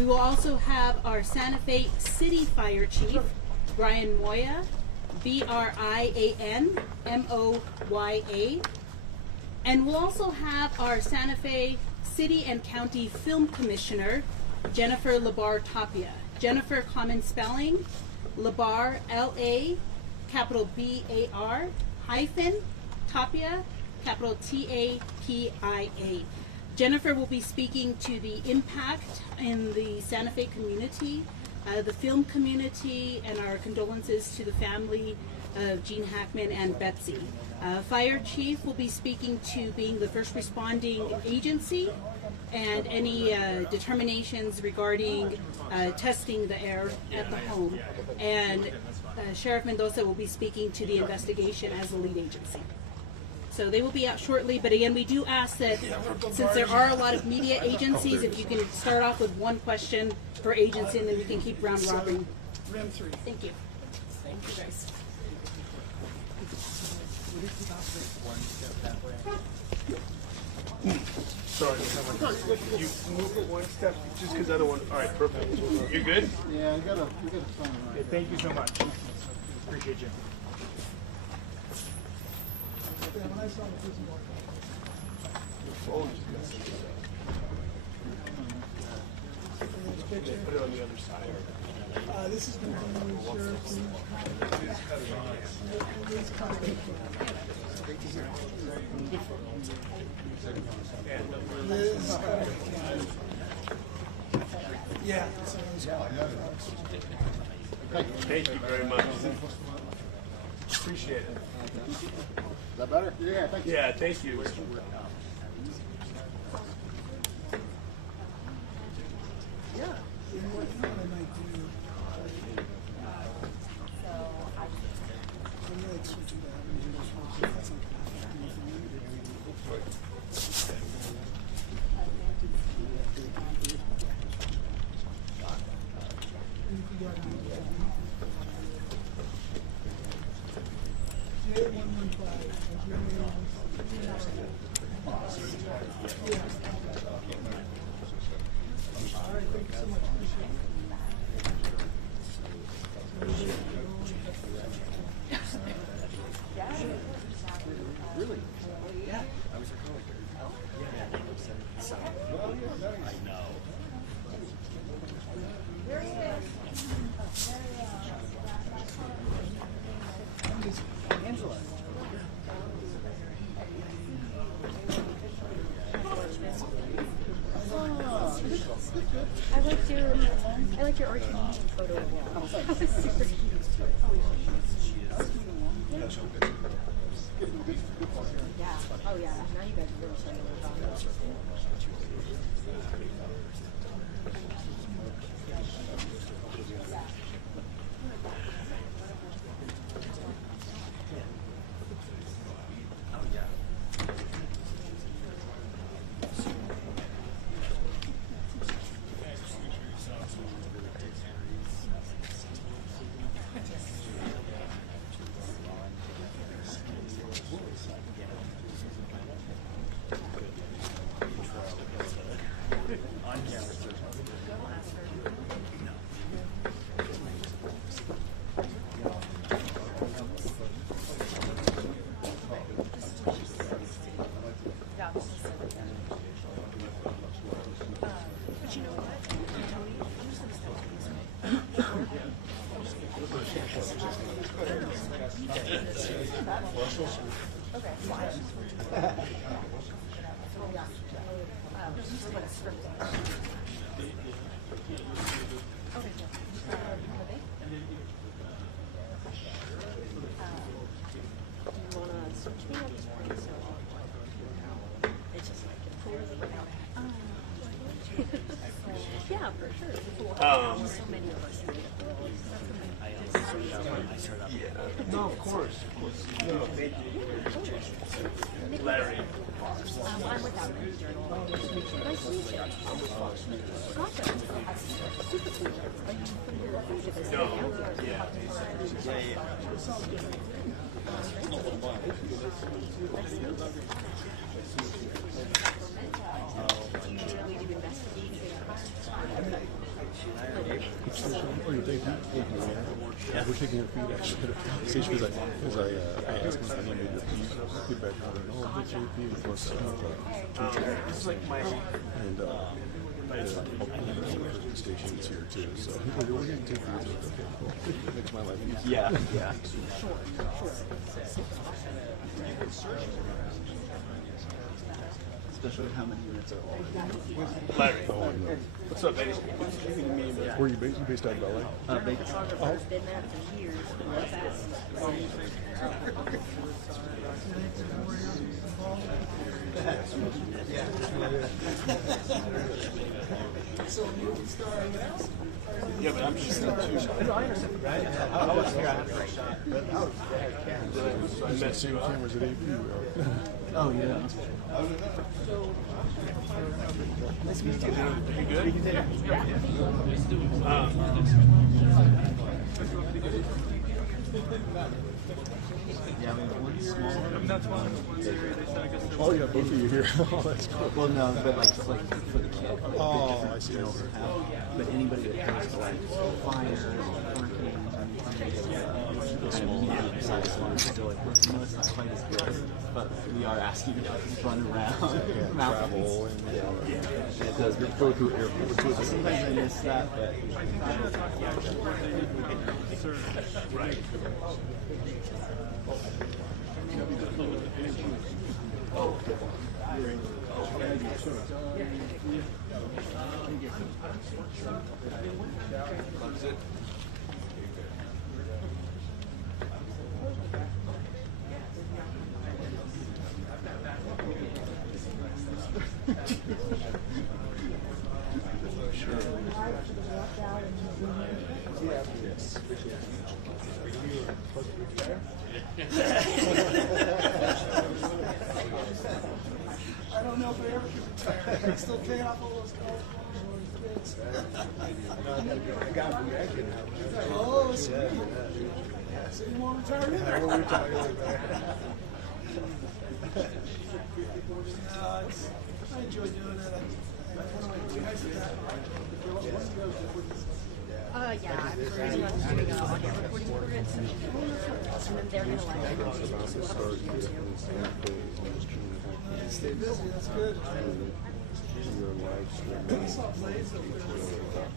We will also have our Santa Fe City Fire Chief, Brian Moya, BRIANMOYA. And we'll also have our Santa Fe City and County Film Commissioner, Jennifer Labar Tapia. Jennifer, common spelling, Labar, L-A, capital B-A-R, hyphen, Tapia, capital T-A-P-I-A. Jennifer will be speaking to the impact in the Santa Fe community, the film community, and our condolences to the family of Gene Hackman and Betsy. Fire Chief will be speaking to being the first responding agency and any determinations regarding testing the air at the home. And Sheriff Mendoza will be speaking to the investigation as the lead agency. So they will be out shortly, but again, we do ask that since there are a lot of media agencies, if you can start off with one question per agency, and then we can keep round robin. Round 3. Thank you. Thank you, guys. Sorry, you move it one step just because I don't want. All right, perfect. You good? Yeah, we got a phone. Okay, thank you so much. Appreciate you. Put it on the other side. This is going to be Sheriff. Yeah. Thank you very much. Appreciate it. Is that better? Yeah, thank you. Yeah, thank you. I liked your original photo. That was super cute. Yeah. Oh yeah. Now you guys are really starting to work on it. Yeah, for sure. So many of us. No, of course. No, thank you. Larry. I'm with that journal. Nice to meet you. Awesome. Super cool. Are you from your affiliate? No, yeah. We do investigating. station. Oh, you thank you. Yeah. We're taking your feed actually. Station because I asked him if I needed your feedback on it. Oh, what's your feed? Plus, This is like my. and the station's here too. So we're getting two feeds. Okay, cool. Makes my life easier. Yeah, yeah. Especially how many units are all. Larry. What's up, baby? Where are you based? You based out of LA? Photographer's been there for years. What's that? So movie star hanging out. Yeah, but I'm just not too shy. Is that same cameras at AP? Oh yeah. Nice meeting you. You good? Yeah, we have one small. That's one of the ones that they said I guess there Oh yeah, both of you here. Oh, that's cool. Well, no, but like for the kid. Oh, I see. But anybody that comes to like fires, hurricanes, or anything kind of medium sized ones, so like, you know, it's not quite as good, but we are asking if I can run around. Travel and It does go through airports. sometimes I miss that, but right. I don't know if I ever could retire. I'm still paying off all those college loans. Oh, sweet. So you won't retire either? I enjoy doing it. You guys did that. Yeah, I'm doing audio recording for it. And then they're going to let me go to Stay busy, that's good. I saw plays over there.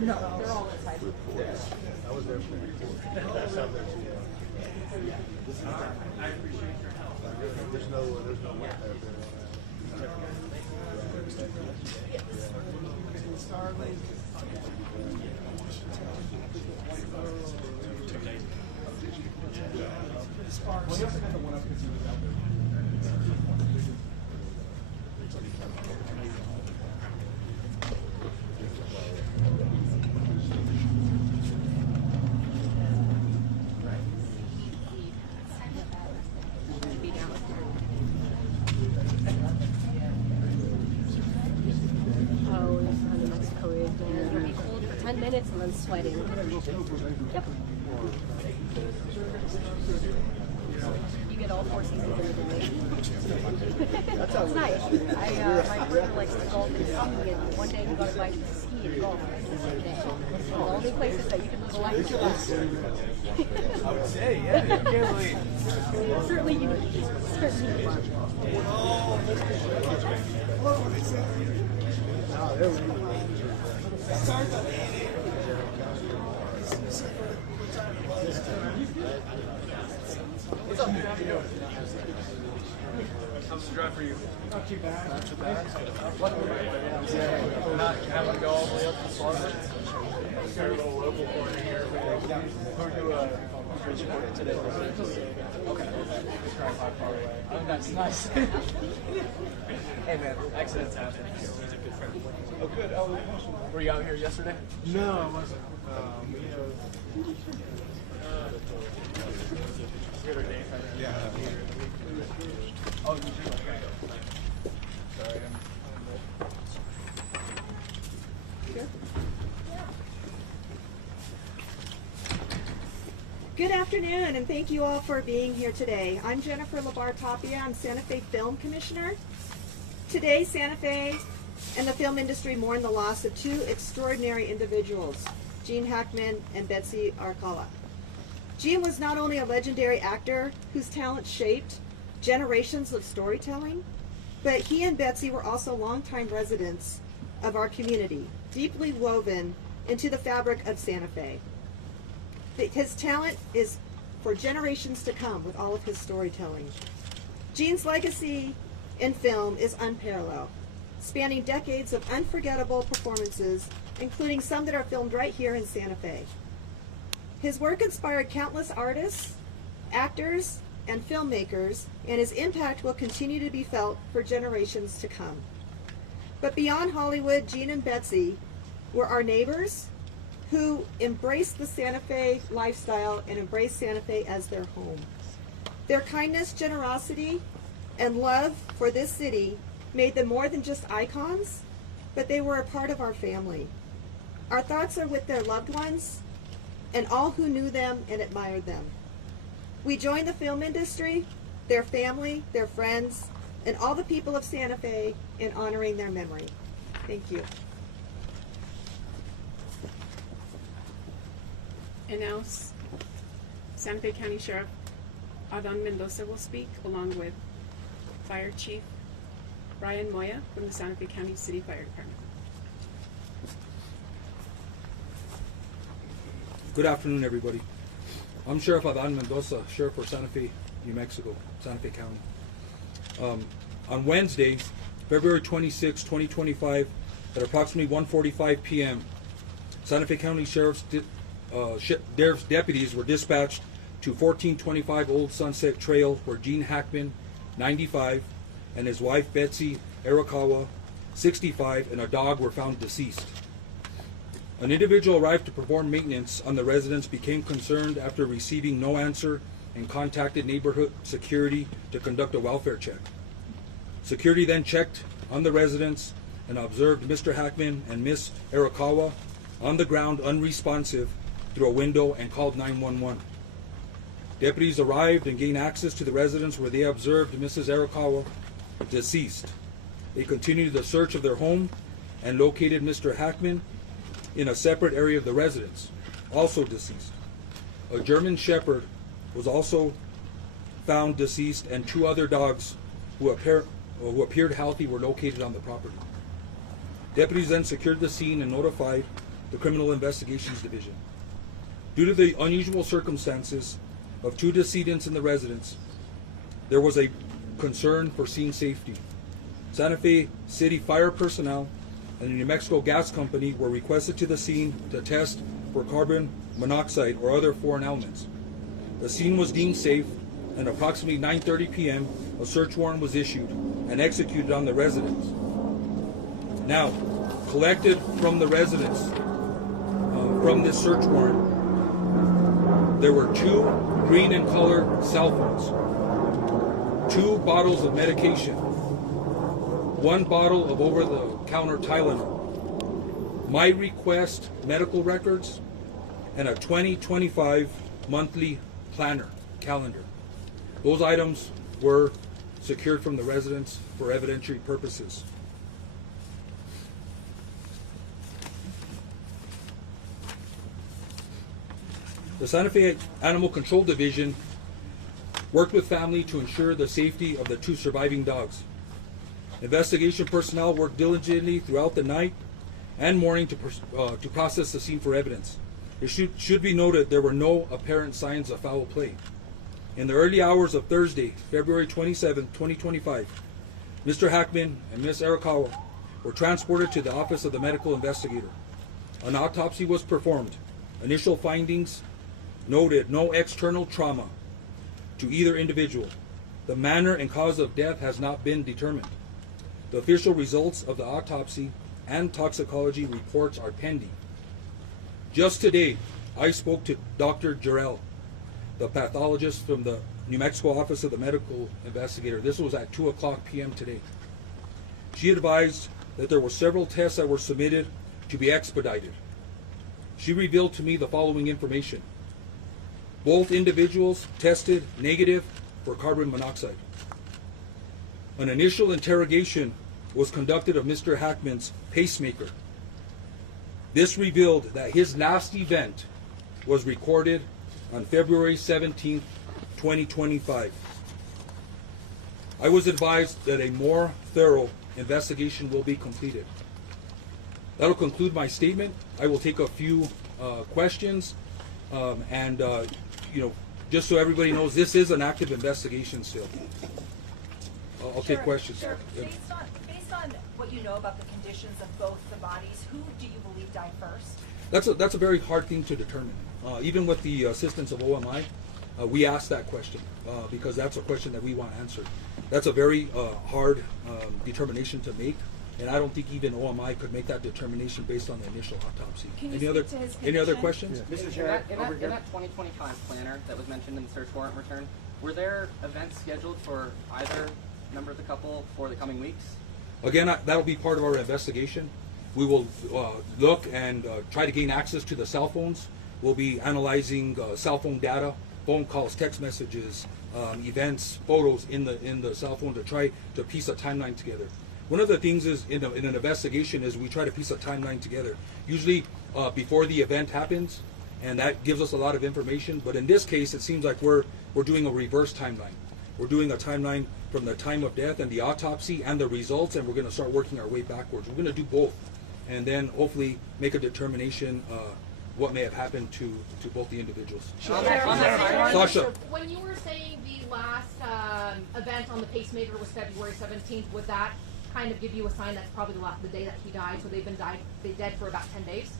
No, they're all inside. I was there for the report. There's no wet out there. Starlink. Sparks. Oh, it's in Mexico. It'll be cold for 10 minutes and then sweating. Yep. You get all 4 seasons in a day. It's nice. My brother likes to golf and ski, and one day we got invited to ski and golf. The only places that you can live a life like that. I would say, yeah. I can't believe. Certainly you certainly you are. What's up, dude? How you doing? How's the drive for you? Not too bad. Not too bad. Not having to go all the way up to Florida. Got a little local corner here. Who are you supporting today? Okay. Oh, that's nice. Hey man, accidents happen. He's a good friend. Oh good. Oh, were you out here yesterday? No, I wasn't. Yeah. Oh, you do? Okay. Sorry, Good afternoon, and thank you all for being here today. I'm Jennifer Tapia. I'm Santa Fe Film Commissioner. Today, Santa Fe and the film industry mourn the loss of 2 extraordinary individuals. Gene Hackman, and Betsy Arcala. Gene was not only a legendary actor whose talent shaped generations of storytelling, but he and Betsy were also longtime residents of our community, deeply woven into the fabric of Santa Fe. His talent is for generations to come with all of his storytelling. Gene's legacy in film is unparalleled, spanning decades of unforgettable performances, including some that are filmed right here in Santa Fe. His work inspired countless artists, actors, and filmmakers, and his impact will continue to be felt for generations to come. But beyond Hollywood, Gene and Betsy were our neighbors who embraced the Santa Fe lifestyle and embraced Santa Fe as their home. Their kindness, generosity, and love for this city made them more than just icons, but they were a part of our family. Our thoughts are with their loved ones and all who knew them and admired them. We join the film industry, their family, their friends, and all the people of Santa Fe in honoring their memory. Thank you. And now, Santa Fe County Sheriff Adán Mendoza will speak, along with Fire Chief Brian Moya from the Santa Fe County City Fire Department. Good afternoon, everybody. I'm Sheriff Adán Mendoza, Sheriff for Santa Fe, New Mexico, Santa Fe County. On Wednesday, February 26, 2025, at approximately 1:45 p.m., Santa Fe County Sheriff's deputies were dispatched to 1425 Old Sunset Trail, where Gene Hackman, 95, and his wife Betsy Arakawa, 65, and a dog were found deceased. An individual arrived to perform maintenance on the residence, became concerned after receiving no answer, and contacted neighborhood security to conduct a welfare check. Security then checked on the residence and observed Mr. Hackman and Miss Arakawa on the ground unresponsive through a window and called 911. Deputies arrived and gained access to the residence, where they observed Mrs. Arakawa deceased. They continued the search of their home and located Mr. Hackman in a separate area of the residence, also deceased. A German Shepherd was also found deceased, and two other dogs who appeared healthy were located on the property. Deputies then secured the scene and notified the Criminal Investigations Division. Due to the unusual circumstances of two decedents in the residence, there was a concern for scene safety. Santa Fe City Fire personnel and the New Mexico Gas Company were requested to the scene to test for carbon monoxide or other foreign elements. The scene was deemed safe, and approximately 9:30 p.m. a search warrant was issued and executed on the residence. Now, collected from the residence, from this search warrant, there were 2 green in color cell phones, 2 bottles of medication, 1 bottle of over-the-counter Tylenol, my request medical records, and a 2025 monthly planner calendar. Those items were secured from the residence for evidentiary purposes. The Santa Fe Animal Control Division worked with family to ensure the safety of the 2 surviving dogs. Investigation personnel worked diligently throughout the night and morning to process the scene for evidence. It should be noted there were no apparent signs of foul play. In the early hours of Thursday, February 27, 2025, Mr. Hackman and Ms. Arakawa were transported to the office of the medical investigator. An autopsy was performed. Initial findings noted no external trauma to either individual. The manner and cause of death has not been determined. The official results of the autopsy and toxicology reports are pending. Just today, I spoke to Dr. Jarrell, the pathologist from the New Mexico Office of the Medical Investigator. This was at 2:00 p.m. today. She advised that there were several tests that were submitted to be expedited. She revealed to me the following information. Both individuals tested negative for carbon monoxide. An initial interrogation was conducted of Mr. Hackman's pacemaker. This revealed that his last event was recorded on February 17th, 2025. I was advised that a more thorough investigation will be completed. That'll conclude my statement. I will take a few questions, and just so everybody knows, this is an active investigation still. I'll take questions. Sure. Based on what you know about the conditions of both the bodies, who do you believe died first? That's a very hard thing to determine. Even with the assistance of OMI, we asked that question because that's a question that we want answered. That's a very hard determination to make, and I don't think even OMI could make that determination based on the initial autopsy. Can you Any other questions? Mr. Chair, in that 2025 planner that was mentioned in the search warrant return, were there events scheduled for either member of the couple for the coming weeks? Again, that'll be part of our investigation. We will look and try to gain access to the cell phones. We'll be analyzing cell phone data, phone calls, text messages, events, photos in the cell phone to try to piece a timeline together. One of the things is in an investigation is we try to piece a timeline together, usually before the event happens, and that gives us a lot of information. But in this case, it seems like we're doing a reverse timeline. We're doing a timeline from the time of death and the autopsy and the results, and we're going to start working our way backwards. We're going to do both, and then hopefully make a determination what may have happened to both the individuals. Sasha. When you were saying the last event on the pacemaker was February 17th, would that kind of give you a sign that's probably the day that he died? So they've dead for about 10 days?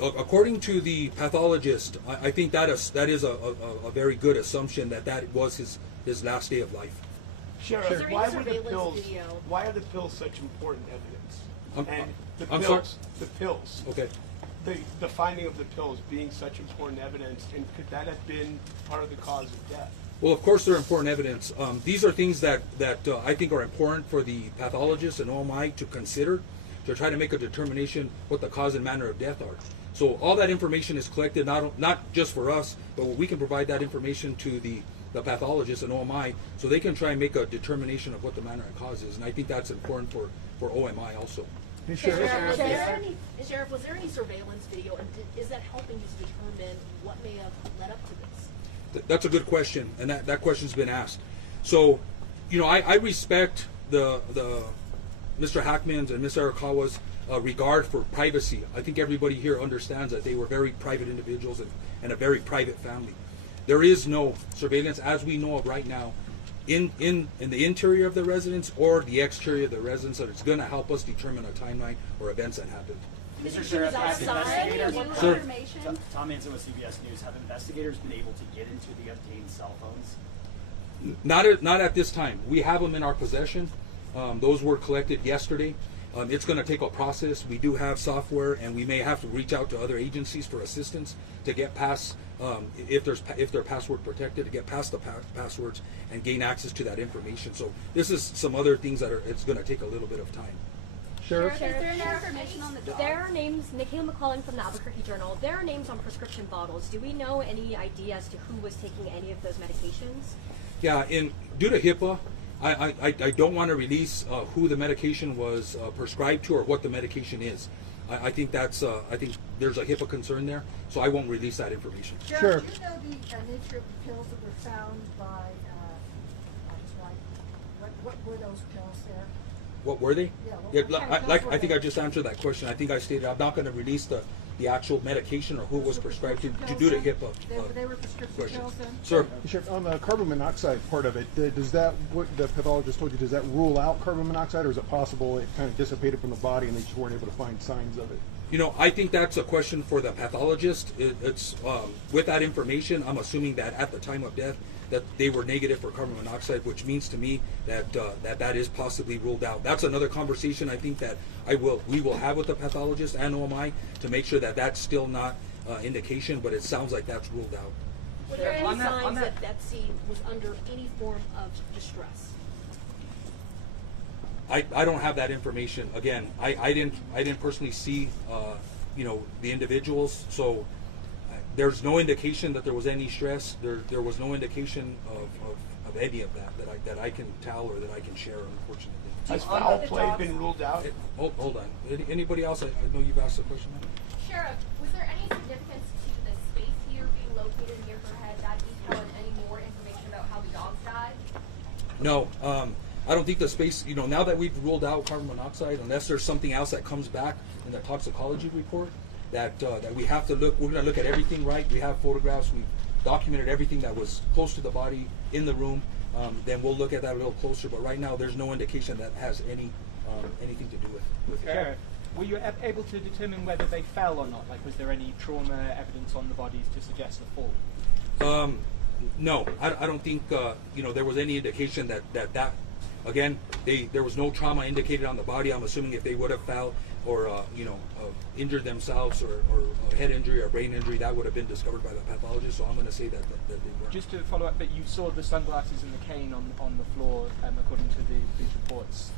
According to the pathologist, I think that is a very good assumption that was his last day of life. Sheriff, why are the pills such important evidence? The pills. Okay. The finding of the pills being such important evidence, and could that have been part of the cause of death? Well, of course, they're important evidence. These are things that I think are important for the pathologist and OMI to consider to try to make a determination what the cause and manner of death are. So all that information is collected, not just for us, but we can provide that information to the pathologist and OMI so they can try and make a determination of what the manner and cause is. And I think that's important for OMI also. Sheriff, was there any surveillance video, and is that helping you to determine what may have led up to this? That's a good question, and that question's been asked. So, I respect the Mr. Hackman's and Ms. Arakawa's regard for privacy. I think everybody here understands that they were very private individuals and a very private family. There is no surveillance as we know of right now in the interior of the residence or the exterior of the residence, so it's going to help us determine a timeline or events that happened. Mr. Sheriff, have investigators, Tom Manson with CBS News, have investigators been able to get into the obtained cell phones? Not at this time. We have them in our possession. Those were collected yesterday. It's going to take a process. We do have software, and we may have to reach out to other agencies for assistance to get past, if they're password protected, to get past the passwords and gain access to that information. So this is some other things that it's going to take a little bit of time. Sheriff, is there any information on the dog? There are names, Nikhil McCullen from the Albuquerque Journal, there are names on prescription bottles. Do we know any idea as to who was taking any of those medications? Yeah, due to HIPAA, I don't want to release who the medication was prescribed to or what the medication is. I think there's a HIPAA concern there, so I won't release that information. Sure. Do you know the nature of the pills that were found by his wife? What were those pills there? What were they? Yeah, I think I just answered that question. I think I stated I'm not going to release the actual medication or who it was prescribed to due to HIPAA. They were prescription pills then? Sir? Sheriff, on the carbon monoxide part of it, does that, what the pathologist told you, does that rule out carbon monoxide, or is it possible it kind of dissipated from the body and they just weren't able to find signs of it? I think that's a question for the pathologist. It's with that information, I'm assuming that at the time of death that they were negative for carbon monoxide, which means to me that that is possibly ruled out. That's another conversation I think that we will have with the pathologist and OMI to make sure that that's still not indication, but it sounds like that's ruled out. Were there any signs that Betsy was under any form of distress? I don't have that information. Again, I didn't personally see the individuals, so there's no indication that there was any stress. There was no indication of any of that I can tell or that I can share, unfortunately. Has foul play been ruled out? Hold on. Anybody else? I know you've asked a question. Sheriff, was there any significance to the space here being located near her head that detailed any more information about how the dogs died? No, I don't think the space, now that we've ruled out carbon monoxide, unless there's something else that comes back in the toxicology report, that we have to look, we're going to look at everything, right? We have photographs, we've documented everything that was close to the body in the room, then we'll look at that a little closer, but right now there's no indication that has anything to do with it. Sheriff, were you able to determine whether they fell or not? Like, was there any trauma evidence on the bodies to suggest a fall? No, I don't think there was any indication that again, there was no trauma indicated on the body. I'm assuming if they would have fell or injured themselves or a head injury or brain injury, that would have been discovered by the pathologist. So I'm going to say that they were. Just to follow up, but you saw the sunglasses and the cane on the floor, according to these reports.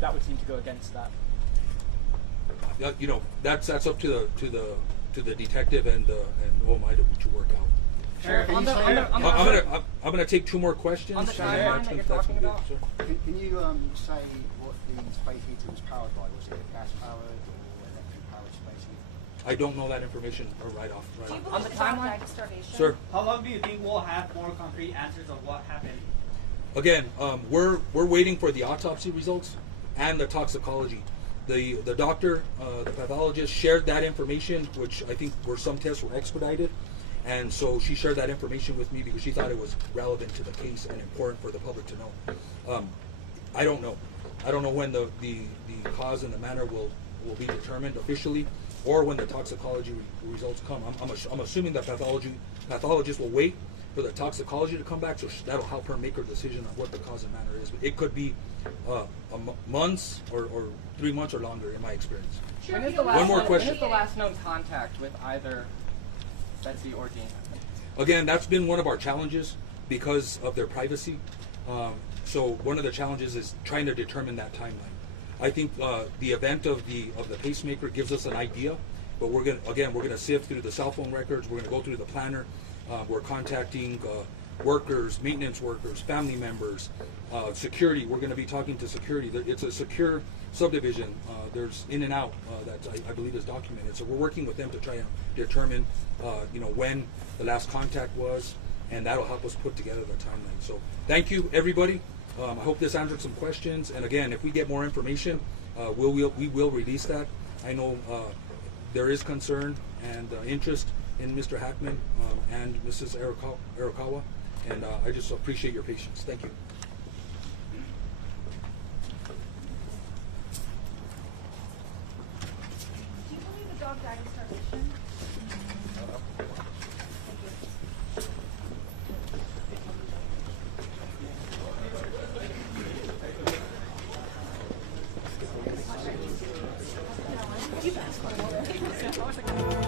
That would seem to go against that. That's up to the detective and OMI to work out. Sheriff, I'm gonna take 2 more questions. On the timeline that you're talking about, Can you say what the space heater was powered by? Was it gas powered or electric powered space heater? I don't know that information right off. on the timeline, Sir, how long do you think we'll have more concrete answers of what happened? again, we're waiting for the autopsy results and the toxicology. The doctor, the pathologist, shared that information, which I think some tests were expedited. And so she shared that information with me because she thought it was relevant to the case and important for the public to know. I don't know. I don't know when the cause and the manner will be determined officially, or when the toxicology results come. I'm assuming that pathologist will wait for the toxicology to come back, so that'll help her make her decision on what the cause and manner is. But it could be months or 3 months or longer, in my experience. Sure. One more question. When is the last known contact with either Betsy or Gene? Again, that's been one of our challenges because of their privacy. So one of the challenges is trying to determine that timeline. I think the event of the pacemaker gives us an idea, but we're gonna sift through the cell phone records. We're gonna go through the planner. We're contacting workers, maintenance workers, family members, security. We're going to be talking to security. It's a secure subdivision. There's in and out that I believe is documented. So we're working with them to try and determine, when the last contact was, and that'll help us put together the timeline. So thank you, everybody. I hope this answered some questions. And again, if we get more information, we will release that. I know there is concern and interest in Mr. Hackman and Mrs. Arakawa, and I just appreciate your patience. Thank you. Do you believe the dog died of starvation? You've asked for more.